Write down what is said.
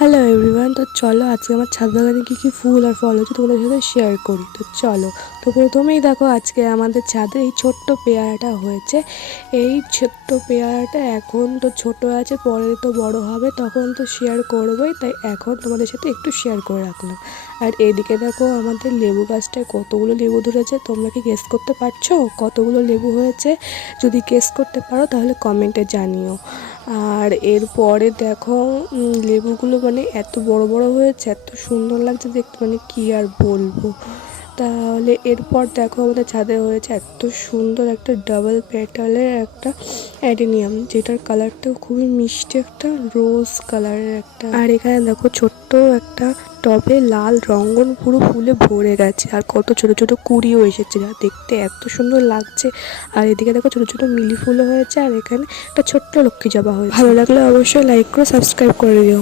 Hello everyone, তো চলো আজকে আমার ছাদ বাগানে কী ফুল আর ফল হচ্ছে তোমাদের সাথে শেয়ার করি। তো চলো, তো প্রথমেই দেখো আজকে আমাদের ছাদে এই ছোট্ট পেয়ারাটা হয়েছে। এই ছোট্ট পেয়ারাটা এখন তো ছোট আছে, পরে তো বড় হবে, তখন তো শেয়ার করবোই, তাই এখন তোমাদের সাথে একটু শেয়ার করে রাখলাম। আর এদিকে দেখো আমাদের লেবু গাছটায় কতগুলো লেবু ধরেছে, তোমরা কি গেস করতে পারছো কতগুলো লেবু হয়েছে? যদি গেস করতে পারো তাহলে কমেন্টে জানিও। আর এরপরে দেখো লেবুগুলো মানে এত বড় বড় হয়েছে, এত সুন্দর লাগছে দেখতে, মানে কি আর বলবো। তাহলে এরপর দেখো আমাদের ছাদে হয়েছে এত সুন্দর একটা ডাবল পেটালের একটা অ্যাডেনিয়াম, যেটার কালারটা খুবই মিষ্টি, একটা রোজ কালারের একটা। আর এখানে দেখো ছোট্ট একটা টবে লাল রঙ্গন পুরো ফুলে ভরে গেছে, আর কত ছোট ছোট কুড়িও এসেছে, যা দেখতে এত সুন্দর লাগছে। আর এদিকে দেখো ছোট ছোট মিলি ফুলও হয়েছে, আর এখানে একটা ছোট্ট লক্ষ্মী জবা হয়েছে। ভালো লাগলে অবশ্যই লাইক করে সাবস্ক্রাইব করে দিও।